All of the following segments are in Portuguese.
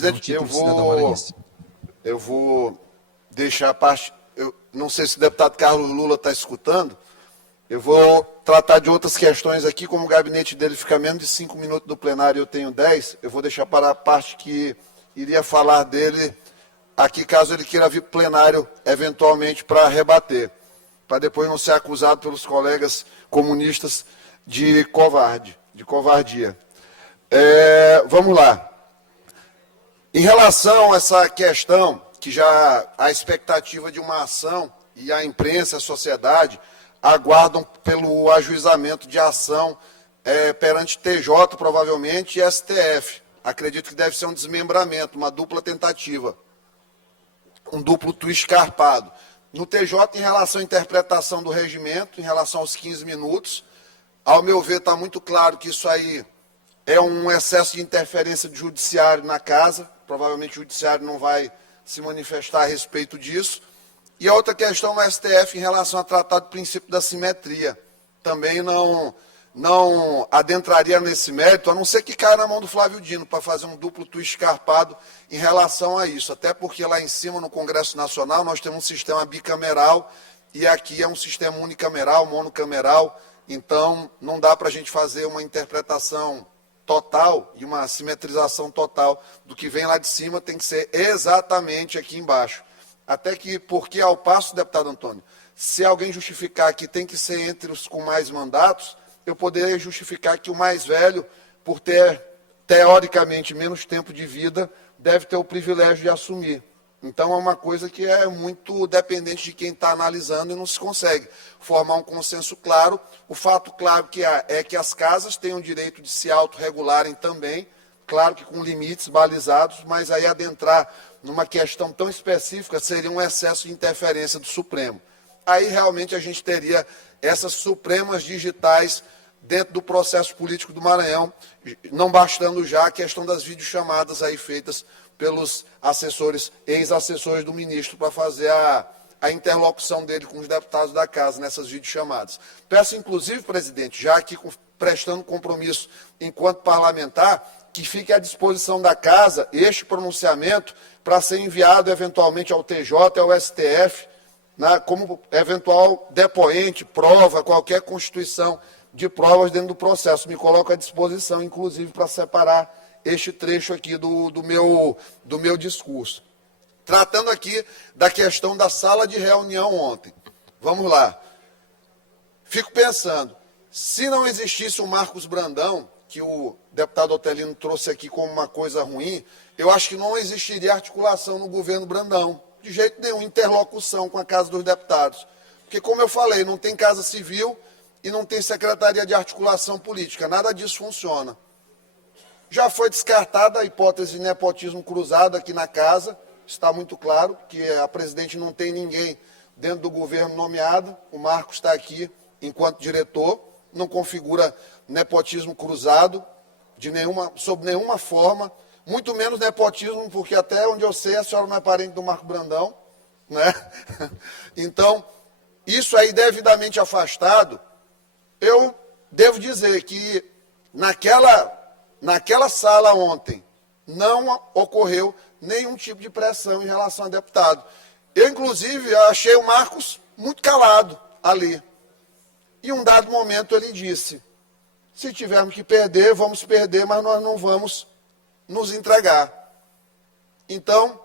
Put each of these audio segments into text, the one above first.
Presidente, eu vou deixar a parte... Eu não sei se o deputado Carlos Lula está escutando. Eu vou tratar de outras questões aqui, como o gabinete dele fica menos de 5 minutos do plenário e eu tenho 10, eu vou deixar para a parte que iria falar dele aqui, caso ele queira vir plenário, eventualmente, para rebater, para depois não ser acusado pelos colegas comunistas de covardia. Vamos lá. Em relação a essa questão, que já há expectativa de uma ação, e a imprensa, a sociedade, aguardam pelo ajuizamento de ação perante TJ, provavelmente, e STF. Acredito que deve ser um desmembramento, uma dupla tentativa, um duplo twist carpado. No TJ, em relação à interpretação do regimento, em relação aos 15 minutos, ao meu ver, está muito claro que isso aí é um excesso de interferência do judiciário na casa, provavelmente o judiciário não vai se manifestar a respeito disso. E a outra questão no STF em relação a tratar do princípio da simetria. Também não adentraria nesse mérito, a não ser que caia na mão do Flávio Dino para fazer um duplo twist escarpado em relação a isso. Até porque lá em cima, no Congresso Nacional, nós temos um sistema bicameral e aqui é um sistema unicameral, monocameral. Então, não dá para a gente fazer uma interpretação total e uma simetrização total do que vem lá de cima, tem que ser exatamente aqui embaixo. Até que, porque ao passo, deputado Antônio, se alguém justificar que tem que ser entre os com mais mandatos, eu poderia justificar que o mais velho, por ter, teoricamente, menos tempo de vida, deve ter o privilégio de assumir. Então, é uma coisa que é muito dependente de quem está analisando e não se consegue formar um consenso claro. O fato claro que há é que as casas têm o direito de se autorregularem também, claro que com limites balizados, mas aí adentrar numa questão tão específica seria um excesso de interferência do Supremo. Aí realmente a gente teria essas supremas digitais dentro do processo político do Maranhão, não bastando já a questão das videochamadas aí feitas pelos assessores, ex-assessores do ministro, para fazer a interlocução dele com os deputados da casa nessas videochamadas. Peço, inclusive, presidente, já aqui prestando compromisso enquanto parlamentar, que fique à disposição da casa este pronunciamento para ser enviado eventualmente ao TJ, ao STF, como eventual depoente, prova, qualquer constituição de provas dentro do processo. Me coloco à disposição, inclusive, para separar este trecho aqui do meu discurso. Tratando aqui da questão da sala de reunião ontem. Vamos lá. Fico pensando, se não existisse o Marcos Brandão, que o deputado Otelino trouxe aqui como uma coisa ruim, eu acho que não existiria articulação no governo Brandão. De jeito nenhum, interlocução com a Casa dos Deputados. Porque, como eu falei, não tem Casa Civil e não tem Secretaria de Articulação Política. Nada disso funciona. Já foi descartada a hipótese de nepotismo cruzado aqui na casa. Está muito claro que a presidente não tem ninguém dentro do governo nomeado. O Marcos está aqui enquanto diretor. Não configura nepotismo cruzado sob nenhuma forma. Muito menos nepotismo, porque até onde eu sei, a senhora não é parente do Marco Brandão, né? Então, isso aí devidamente afastado, eu devo dizer que naquela sala ontem não ocorreu nenhum tipo de pressão em relação a deputado. Eu, inclusive, achei o Marcos muito calado ali. E em um dado momento ele disse, se tivermos que perder, vamos perder, mas nós não vamos nos entregar. Então,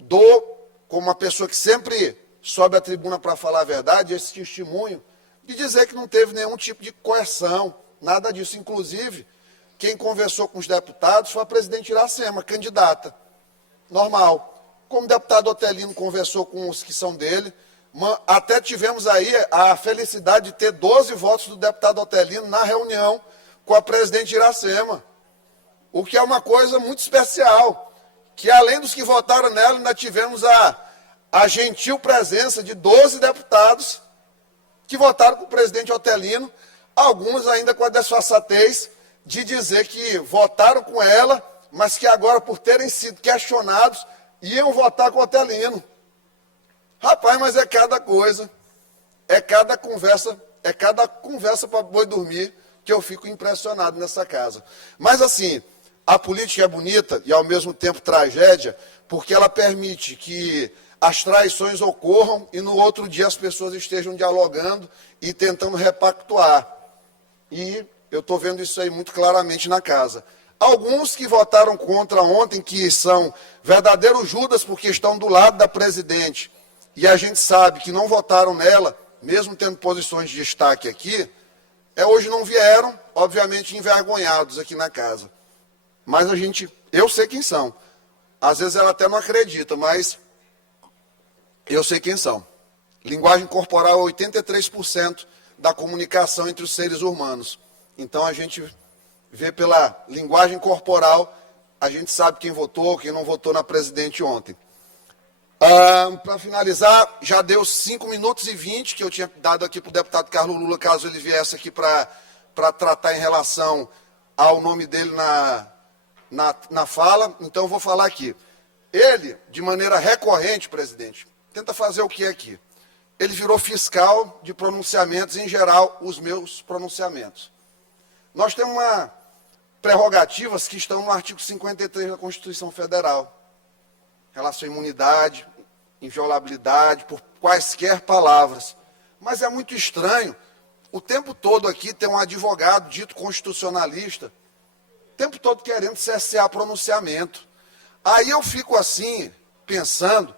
dou, como uma pessoa que sempre sobe à tribuna para falar a verdade, esse testemunho de dizer que não teve nenhum tipo de coerção, nada disso. Inclusive, quem conversou com os deputados foi a presidente Iracema, candidata. Normal. Como o deputado Otelino conversou com os que são dele, até tivemos aí a felicidade de ter 12 votos do deputado Otelino na reunião com a presidente Iracema. O que é uma coisa muito especial, que além dos que votaram nela, ainda tivemos a gentil presença de 12 deputados que votaram com o presidente Otelino, alguns ainda com a desfaçatez de dizer que votaram com ela, mas que agora, por terem sido questionados, iam votar com o Otelino. Rapaz, mas é cada coisa, é cada conversa para boi dormir, que eu fico impressionado nessa casa. Mas assim, A política é bonita e, ao mesmo tempo, tragédia, porque ela permite que as traições ocorram e, no outro dia, as pessoas estejam dialogando e tentando repactuar. E eu estou vendo isso aí muito claramente na casa. Alguns que votaram contra ontem, que são verdadeiros Judas porque estão do lado da presidente, e a gente sabe que não votaram nela, mesmo tendo posições de destaque aqui, hoje não vieram, obviamente, envergonhados aqui na casa. Mas eu sei quem são. Às vezes ela até não acredita, mas eu sei quem são. Linguagem corporal é 83% da comunicação entre os seres humanos. Então a gente vê pela linguagem corporal, a gente sabe quem votou, quem não votou na presidente ontem. Para finalizar, já deu 5 minutos e 20 que eu tinha dado aqui para o deputado Carlos Lula, caso ele viesse aqui para tratar em relação ao nome dele na fala. Então eu vou falar aqui. Ele, de maneira recorrente, presidente, tenta fazer o que é aqui? Ele virou fiscal de pronunciamentos, em geral, os meus pronunciamentos. Nós temos prerrogativas que estão no artigo 53 da Constituição Federal. Relação à imunidade, inviolabilidade, por quaisquer palavras. Mas é muito estranho, o tempo todo aqui tem um advogado dito constitucionalista, o tempo todo querendo cessear pronunciamento. Aí eu fico assim, pensando,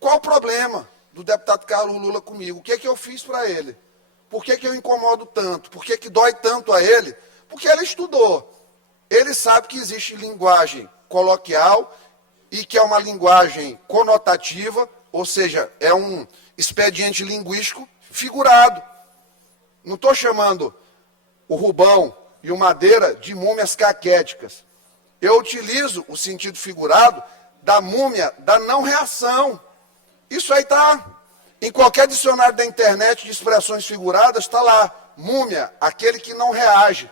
qual o problema do deputado Carlos Lula comigo? O que é que eu fiz para ele? Por que eu incomodo tanto? Por que dói tanto a ele? Porque ele estudou. Ele sabe que existe linguagem coloquial e que é uma linguagem conotativa, ou seja, é um expediente linguístico figurado. Não estou chamando o Rubão e o Madeira de múmias caquéticas. Eu utilizo o sentido figurado da múmia da não reação. Isso aí está em qualquer dicionário da internet de expressões figuradas, está lá, múmia, aquele que não reage.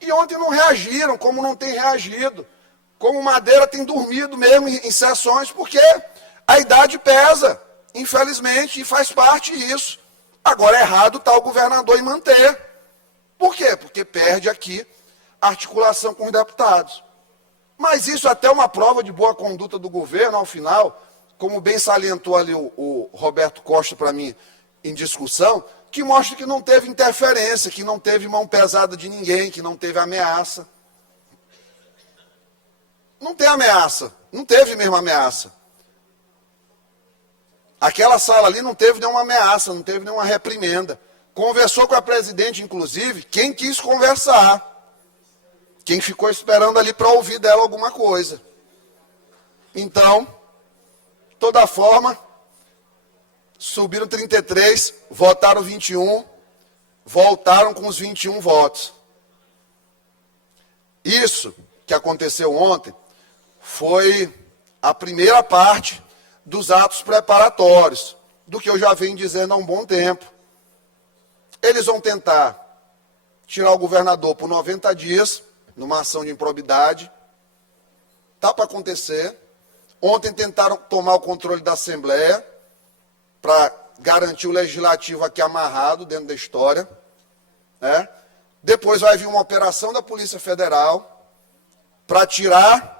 E ontem não reagiram, como não tem reagido. Como Madeira tem dormido mesmo em sessões, porque a idade pesa, infelizmente, e faz parte disso. Agora, errado está o governador em manter. Por quê? Porque perde aqui a articulação com os deputados. Mas isso até é uma prova de boa conduta do governo, ao final, como bem salientou ali o Roberto Costa para mim em discussão, que mostra que não teve interferência, que não teve mão pesada de ninguém, que não teve ameaça. Não tem ameaça, não teve mesmo ameaça. Aquela sala ali não teve nenhuma ameaça, não teve nenhuma reprimenda. Conversou com a presidente, inclusive, quem quis conversar. Quem ficou esperando ali para ouvir dela alguma coisa. Então, de toda forma, subiram 33, votaram 21, voltaram com os 21 votos. Isso que aconteceu ontem foi a primeira parte dos atos preparatórios, do que eu já venho dizendo há um bom tempo. Eles vão tentar tirar o governador por 90 dias, numa ação de improbidade. Está para acontecer. Ontem tentaram tomar o controle da Assembleia para garantir o Legislativo aqui amarrado dentro da história. Né? Depois vai vir uma operação da Polícia Federal para tirar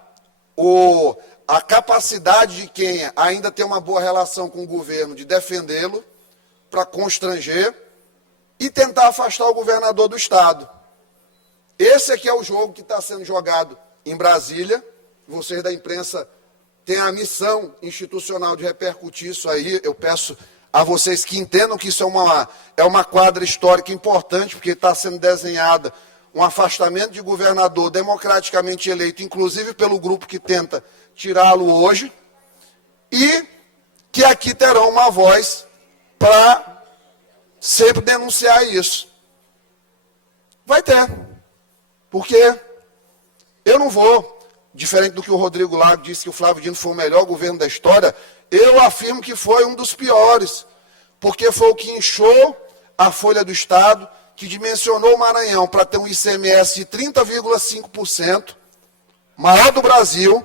a capacidade de quem ainda tem uma boa relação com o governo de defendê-lo, para constranger e tentar afastar o governador do Estado. Esse aqui é o jogo que está sendo jogado em Brasília. Vocês da imprensa têm a missão institucional de repercutir isso aí. Eu peço a vocês que entendam que isso é uma quadra histórica importante, porque está sendo desenhada um afastamento de governador democraticamente eleito, inclusive pelo grupo que tenta tirá-lo hoje, e que aqui terão uma voz para sempre denunciar isso. Vai ter. Porque eu não vou, diferente do que o Rodrigo Lago disse, que o Flávio Dino foi o melhor governo da história, eu afirmo que foi um dos piores, porque foi o que inchou a folha do Estado, que dimensionou o Maranhão para ter um ICMS de 30,5%, maior do Brasil,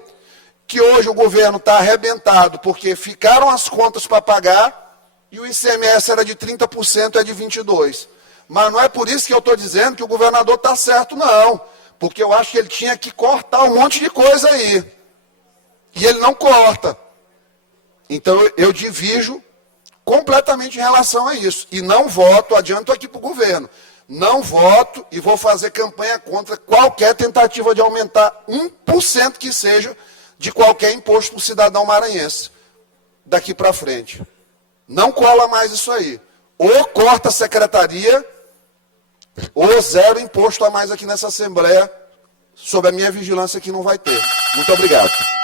que hoje o governo está arrebentado, porque ficaram as contas para pagar, e o ICMS era de 30%, é de 22%. Mas não é por isso que eu estou dizendo que o governador está certo, não. porque eu acho que ele tinha que cortar um monte de coisa aí. E ele não corta. Então eu divido completamente em relação a isso. E não voto, adianto aqui para o governo, não voto e vou fazer campanha contra qualquer tentativa de aumentar 1% que seja de qualquer imposto para o cidadão maranhense daqui para frente. Não cola mais isso aí. Ou corta a secretaria, ou zero imposto a mais aqui nessa Assembleia, sob a minha vigilância que não vai ter. Muito obrigado.